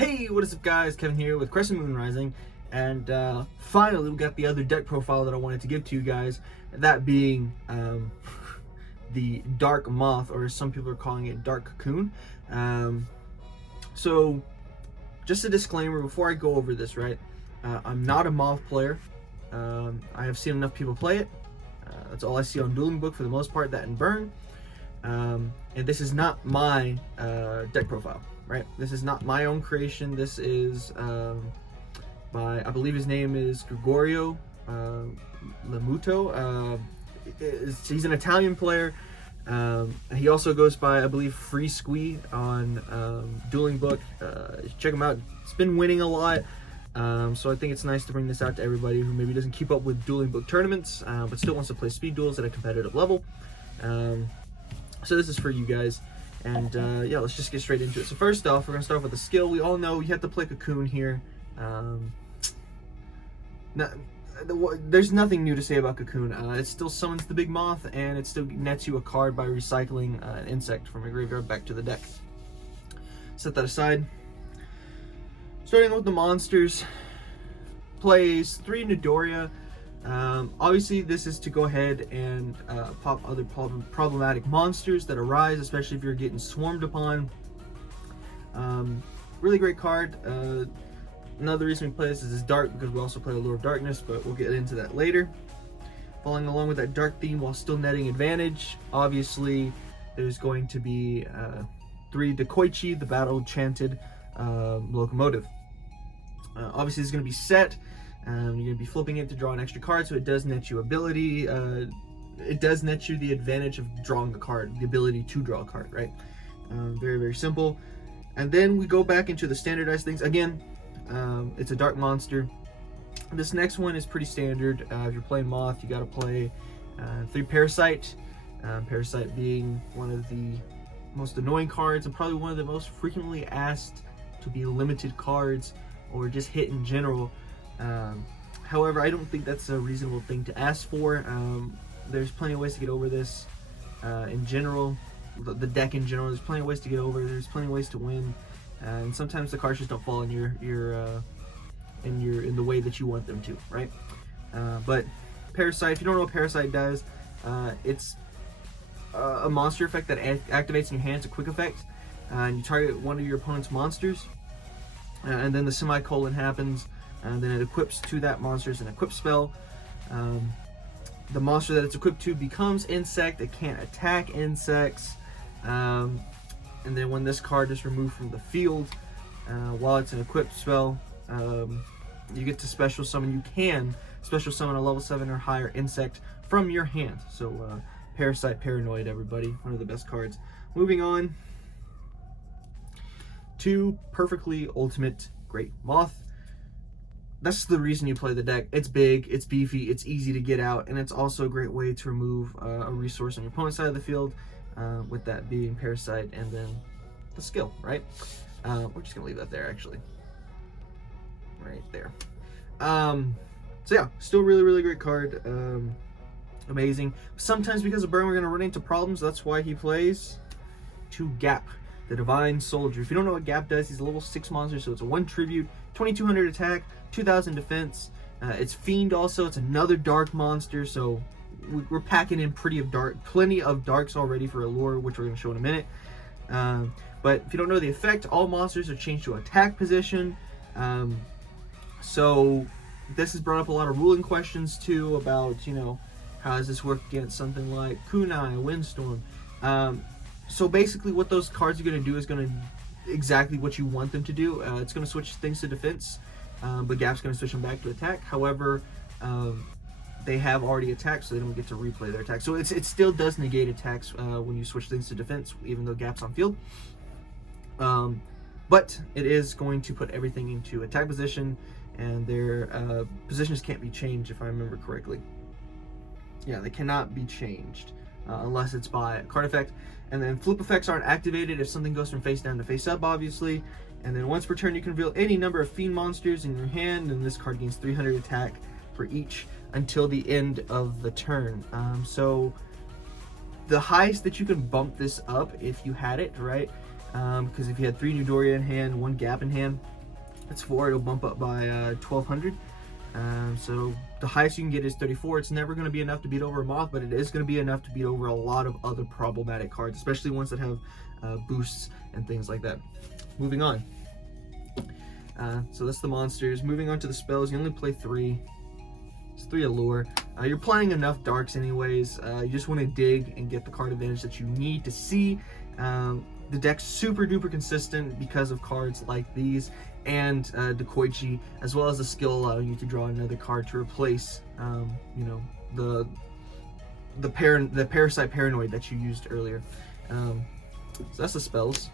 Hey, what is up guys? Kevin here with Crescent Moon Rising, and finally we got the other deck profile that I wanted to give to you guys, that being the Dark Moth, or some people are calling it Dark Cocoon. So just a disclaimer before I go over this, right? I'm not a Moth player. I have seen enough people play it. That's all I see on Dueling Book for the most part, that and Burn. And this is not my deck profile. Right, this is not my own creation. This is by, I believe his name is Yugioh Lamuto. He's an Italian player. He also goes by, I believe, Free Squee on Dueling Book. Check him out. It's been winning a lot. So I think it's nice to bring this out to everybody who maybe doesn't keep up with Dueling Book tournaments, but still wants to play speed duels at a competitive level. So this is for you guys. And yeah, let's just get straight into it. So first off, we're going to start off with the skill. We all know you have to play Cocoon here. There's nothing new to say about Cocoon. It still summons the big moth, and it still nets you a card by recycling an insect from your graveyard back to the deck. Set that aside. Starting with the monsters. Plays 3 Nidoria. Obviously this is to go ahead and pop other problematic monsters that arise, especially if you're getting swarmed upon. Really great card. Another reason we play this is it's dark, because we also play Allure of Darkness, but we'll get into that later. Following along with that dark theme while still netting advantage, obviously there's going to be 3 Dekoichi, the battle chanted locomotive. Obviously it's going to be set. You're going to be flipping it to draw an extra card, so it does net you ability. It does net you the advantage of drawing a card, the ability to draw a card, right? Very, very simple. And then we go back into the standardized things. Again, it's a dark monster. This next one is pretty standard. If you're playing Moth, you got to play 3 Parasite. Parasite being one of the most annoying cards, and probably one of the most frequently asked to be limited cards, or just hit in general. However, I don't think that's a reasonable thing to ask for. There's plenty of ways to get over this. In general, the deck in general, there's plenty of ways to get over. There's plenty of ways to win, and sometimes the cards just don't fall in in the way that you want them to, right? But Parasite, if you don't know what Parasite does, it's a monster effect that activates in your hand. It's a quick effect, and you target one of your opponent's monsters, and then the semicolon happens. And then it equips to that monster as an equip spell. The monster that it's equipped to becomes insect. It can't attack insects. And then when this card is removed from the field, while it's an equipped spell, you get to special summon. You can special summon a level 7 or higher insect from your hand. So Parasite, Paranoid, everybody. One of the best cards. Moving on to Perfectly Ultimate Great Moth. That's the reason you play the deck. It's big, it's beefy, it's easy to get out, and it's also a great way to remove a resource on your opponent's side of the field, with that being Parasite and then the skill, right? We're just going to leave that there, actually. Right there. So yeah, still really, really great card. Amazing. Sometimes because of Burn, we're going to run into problems. That's why he plays 2 Gap, the Divine Soldier. If you don't know what Gap does, he's a level 6 monster, so it's a 1 tribute, 2200 attack, 2000 defense. It's Fiend also. It's another dark monster, so we're packing in plenty of darks already for Allure, which we're going to show in a minute. But if you don't know the effect, all monsters are changed to attack position. So this has brought up a lot of ruling questions too about, you know, how does this work against something like Kunai, Windstorm? So basically what those cards are going to do is going to exactly what you want them to do. It's going to switch things to defense, but Gap's going to switch them back to attack. However, they have already attacked, so they don't get to replay their attack. So it still does negate attacks when you switch things to defense, even though Gap's on field. But it is going to put everything into attack position, and their positions can't be changed, if I remember correctly. Yeah, they cannot be changed unless it's by a card effect. And then flip effects aren't activated if something goes from face down to face up, obviously. And then once per turn, you can reveal any number of Fiend monsters in your hand, and this card gains 300 attack for each until the end of the turn. So the highest that you can bump this up, if you had it, right, because if you had 3 Newdoria in hand, 1 Gap in hand, that's 4. It'll bump up by 1,200. So the highest you can get is 34. It's never going to be enough to beat over a Moth, but it is going to be enough to beat over a lot of other problematic cards, especially ones that have boosts and things like that. Moving on. So that's the monsters. Moving on to the spells, you only play 3. It's 3 Allure. You're playing enough darks anyways. You just want to dig and get the card advantage that you need to see. The deck's super duper consistent because of cards like these and P.O.G, as well as the skill allowing you to draw another card to replace, you know, the Parasite Paranoid that you used earlier. So that's the spells.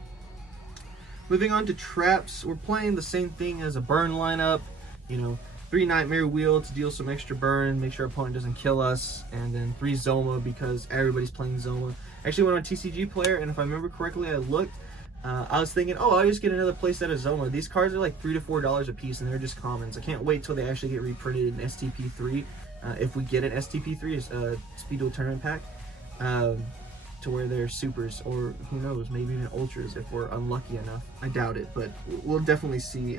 Moving on to traps, we're playing the same thing as a burn lineup. You know, 3 Nightmare Wheel to deal some extra burn, make sure our opponent doesn't kill us, and then 3 Zoma because everybody's playing Zoma. Actually went on TCG Player, and if I remember correctly, I looked. I was thinking, oh, I'll just get another playset of Zoma. These cards are like $3 to $4 a piece, and they're just commons. I can't wait till they actually get reprinted in STP3. If we get an STP3, Speed Duel Tournament Pack, to where they're supers, or who knows, maybe even ultras if we're unlucky enough. I doubt it, but we'll definitely see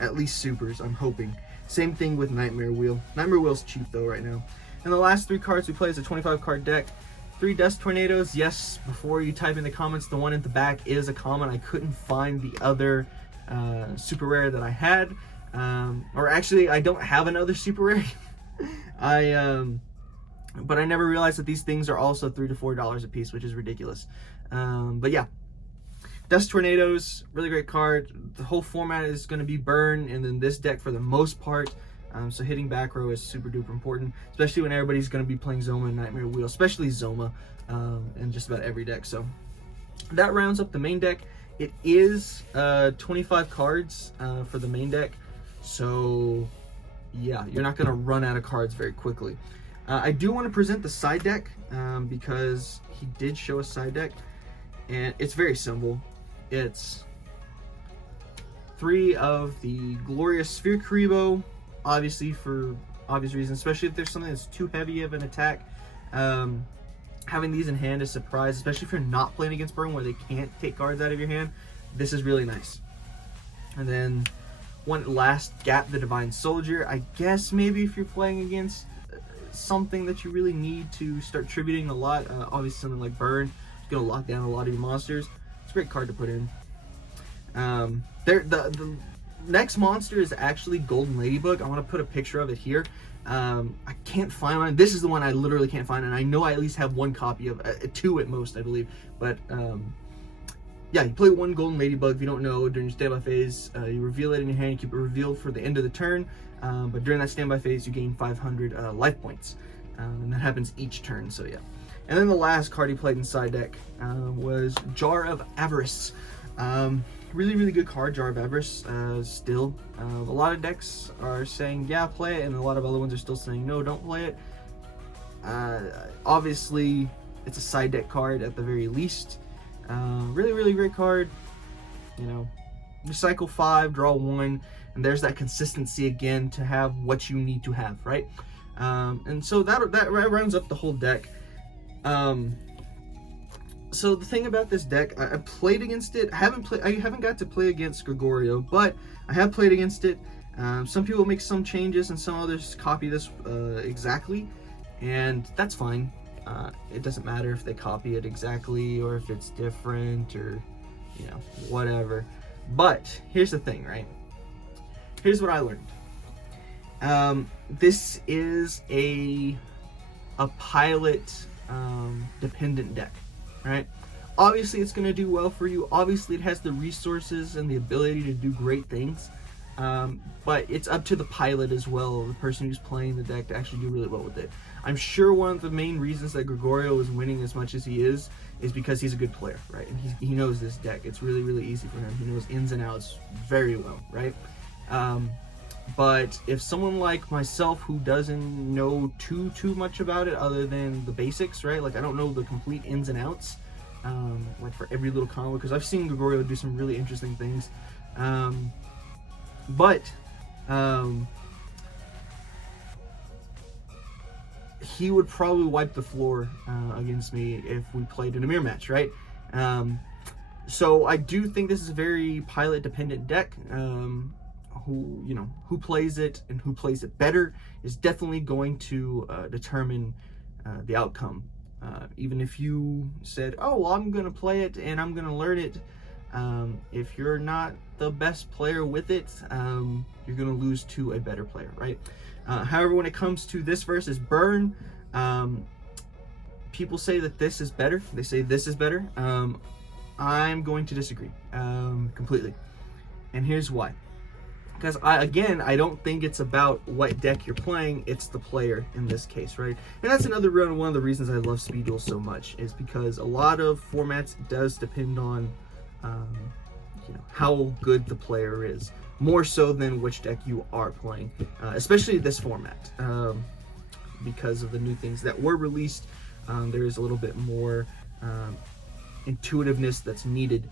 at least supers, I'm hoping. Same thing with Nightmare Wheel. Nightmare Wheel's cheap though right now. And the last 3 cards we play is a 25 card deck. 3 Dust Tornadoes. Yes, before you type in the comments, the one at the back is a common. I couldn't find the other super rare that I had. Or actually, I don't have another super rare. But I never realized that these things are also $3 to $4 a piece, which is ridiculous. But yeah, Dust Tornadoes, really great card. The whole format is going to be burn, and then this deck for the most part. So hitting back row is super duper important, especially when everybody's going to be playing Zoma and Nightmare Wheel, especially Zoma, in just about every deck. So that rounds up the main deck. It is 25 cards for the main deck. So yeah, you're not going to run out of cards very quickly. I do want to present the side deck because he did show a side deck, and it's very simple. It's 3 of the Glorious Sphere Karibo, obviously for obvious reasons, especially if there's something that's too heavy of an attack. Having these in hand is a surprise, especially if you're not playing against Burn where they can't take cards out of your hand. This is really nice. And then one last Gap, the Divine Soldier. I guess maybe if you're playing against something that you really need to start tributing a lot, obviously something like Burn, it's going to lock down a lot of your monsters. It's a great card to put in. The next monster is actually Golden Ladybug. I want to put a picture of it here. I can't find one. This is the one I literally can't find, and I know I at least have 1 copy of 2 at most, I believe. But yeah, you play 1 Golden Ladybug. If you don't know, during your standby phase, you reveal it in your hand. You keep it revealed for the end of the turn. But during that standby phase, you gain 500 life points, and that happens each turn. So yeah. And then the last card he played in side deck was Jar of Avarice. Really, really good card, Jar of Avarice. Still, a lot of decks are saying yeah, play it, and a lot of other ones are still saying no, don't play it. Obviously, it's a side deck card at the very least. Really, really great card. You know, recycle 5, draw 1, and there's that consistency again to have what you need to have, right? And so that rounds up the whole deck. So the thing about this deck, I played against it. I haven't got to play against Gregorio, but I have played against it. Some people make some changes, and some others copy this exactly, and that's fine. It doesn't matter if they copy it exactly or if it's different or, you know, whatever. But here's the thing, right? Here's what I learned. This is a pilot dependent deck, right? Obviously it's going to do well for you. Obviously it has the resources and the ability to do great things, but it's up to the pilot as well, the person who's playing the deck, to actually do really well with it. I'm sure one of the main reasons that Gregorio is winning as much as he is because he's a good player, right? And he knows this deck. It's really, really easy for him. He knows ins and outs very well, right? But if someone like myself who doesn't know too much about it other than the basics, right? Like I don't know the complete ins and outs, like for every little combo, because I've seen Gregorio do some really interesting things. He would probably wipe the floor against me if we played in a mirror match, right? So I do think this is a very pilot dependent deck. Who plays it and who plays it better is definitely going to determine the outcome. Even if you said, oh, well, I'm going to play it and I'm going to learn it, if you're not the best player with it, you're going to lose to a better player, right? However, when it comes to this versus Burn, people say that this is better. They say this is better. I'm going to disagree completely. And here's why. Because I don't think it's about what deck you're playing, it's the player in this case, right? And that's one of the reasons I love Speed Duel so much, is because a lot of formats does depend on how good the player is, more so than which deck you are playing, especially this format, because of the new things that were released. There is a little bit more intuitiveness that's needed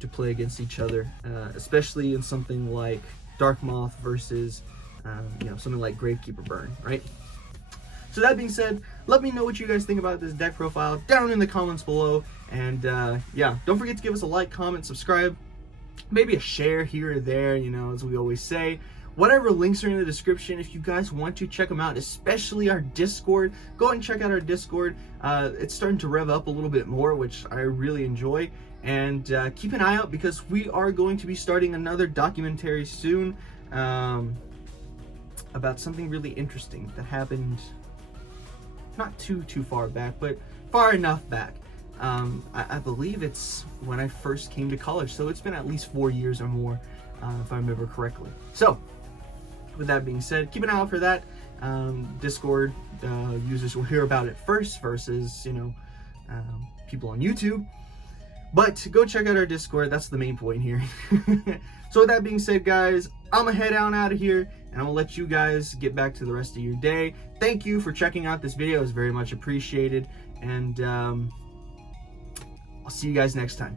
to play against each other, especially in something like Dark Moth versus something like Gravekeeper Burn, right? So that being said, let me know what you guys think about this deck profile down in the comments below, and yeah, don't forget to give us a like, comment, subscribe, maybe a share here or there, as we always say. Whatever links are in the description, if you guys want to check them out, especially our Discord, go ahead and check out our Discord. It's starting to rev up a little bit more, which I really enjoy. And keep an eye out, because we are going to be starting another documentary soon about something really interesting that happened not too far back, but far enough back. I believe it's when I first came to college, so it's been at least 4 years or more, if I remember correctly. So, with that being said, keep an eye out for that. Discord users will hear about it first versus, people on YouTube. But go check out our Discord. That's the main point here. So with that being said, guys, I'm going to head on out of here, and I'm going to let you guys get back to the rest of your day. Thank you for checking out this video. It's very much appreciated. And I'll see you guys next time.